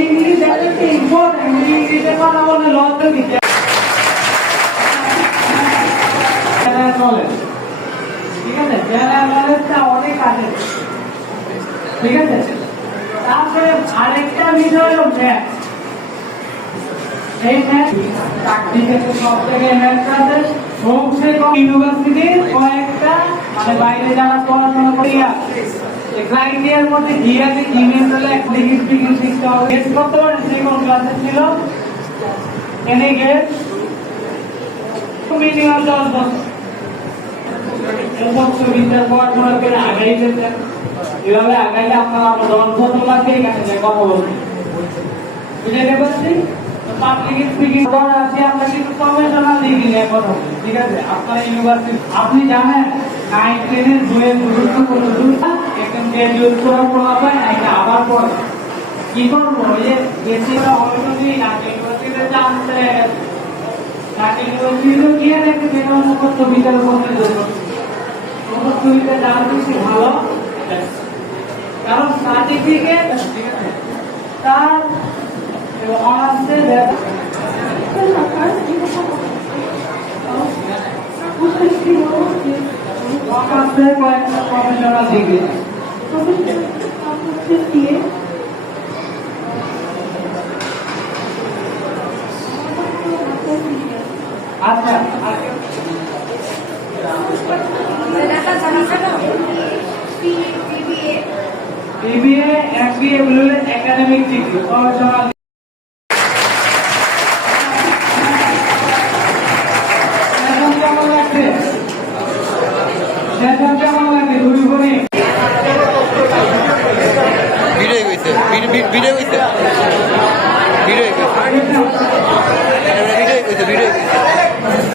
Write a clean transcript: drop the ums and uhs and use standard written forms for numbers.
English একটা important, ইংলিশে কথা বলে লজ্জা দিতে নলেজ, ঠিক আছে? জেনারেল নলেজটা অনেক আছে, ঠিক আছে? তারপরে আরেকটা বিষয় হলো ম্যাথ। এই ম্যাথ চাকরি ক্ষেত্রে সব থেকে ম্যাথ আছে। হোমসে ইউনিভার্সিটির কয়েকটা মানে বাইরে যারা পড়াশোনা করিয়া ক্রাইটেরিয়ার মধ্যে গিয়াতে ইমেল হলে লিখিত স্পিকিং শিখতে হবে। গেস করতে পারেন সেই কোন ক্লাসে ছিল? এনে গেস মিনিমাম 10 বছর বিদ্যার পড়াশোনা করে আগাই যেতেন। এভাবে আগাইলে আপনারা 10 বছর লাগবে এখানে কথা বলতে, বুঝতে পারছি? পাবলিক স্পিকিং করা আছে, আমরা কিন্তু প্রফেশনাল ডিগ্রি নিয়ে কথা বলি, ঠিক আছে? আপনার ইউনিভার্সিটি আপনি জানেন 9 10 এর বইয়ের গুরুত্বপূর্ণ দুটো একদম গ্র্যাজুয়েট করার পর হয় না, এটা আবার পড়ে কি করবো? এই বেশিটা অলরেডি না ইউনিভার্সিটিতে জানতে না ইউনিভার্সিটিতে গিয়ে দেখতে বেতন মুখস্থ বিদ্যার উপরে জন্য মুখস্থ বিদ্যা জানা বেশি ভালো, কারণ সার্টিফিকেট তার অনার্সে কয়েকটা প্রফেশনাল ডিগ্রি আচ্ছা বিবিএ এমবিএ গুলো একাডেমিক ডিগ্রি, প্রফেশনাল ভিডিও হইছে